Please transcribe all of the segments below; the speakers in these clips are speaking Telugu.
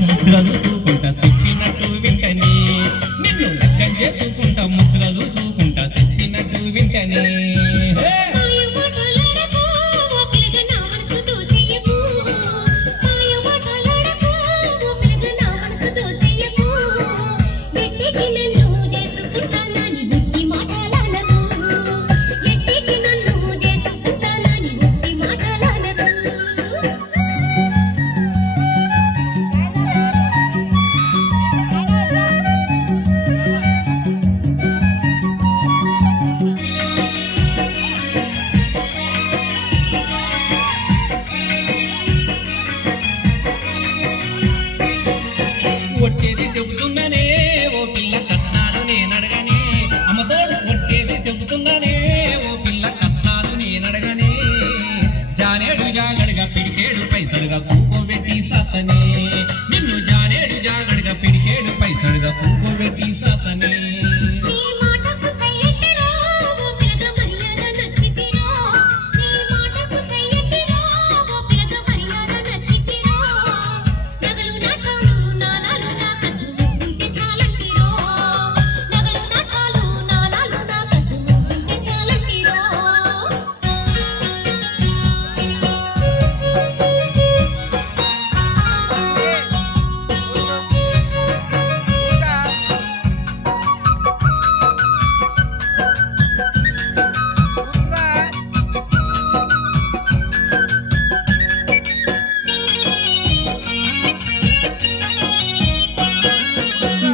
ముద్ర చూసుకుంటా చెప్పినట్టు వింటనే నిన్ను లగ్గం చేసుకుంటా ముద్ర చూసుకుంటా చెప్పినట్టు వింటనే ఒట్టేది చెబుతున్నానే ఓ పిల్ల కట్నాలు నేనడగనే అమ్మతోడు ఒట్టేది చెబుతున్నానే ఓ పిల్ల కట్నాలు నేనడగనే జానేడు జాగడిగా పిడికేడు పైసలుగా కూకోబెట్టి సాతనే నిన్ను జానేడు జాగడిగా పిడికేడు పైసలుగా కూకోబెట్టి సాతనే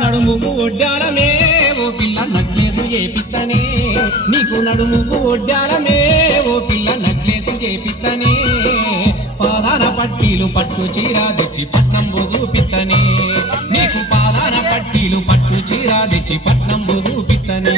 నడుముకు ఒడ్డాలమే ఓ పిల్ల నక్లేసు చేపిత్తనే నీకు నడుముకు ఒడ్డాలమే ఓ పిల్ల నక్లేసు చేపిత్తనే పాదాన పట్టీలు పట్టు చీర తెచ్చి పట్నంబు చూపిత్తనే నీకు పాదాన పట్టీలు పట్టు చీర తెచ్చి పట్నంబు చూపిత్తనే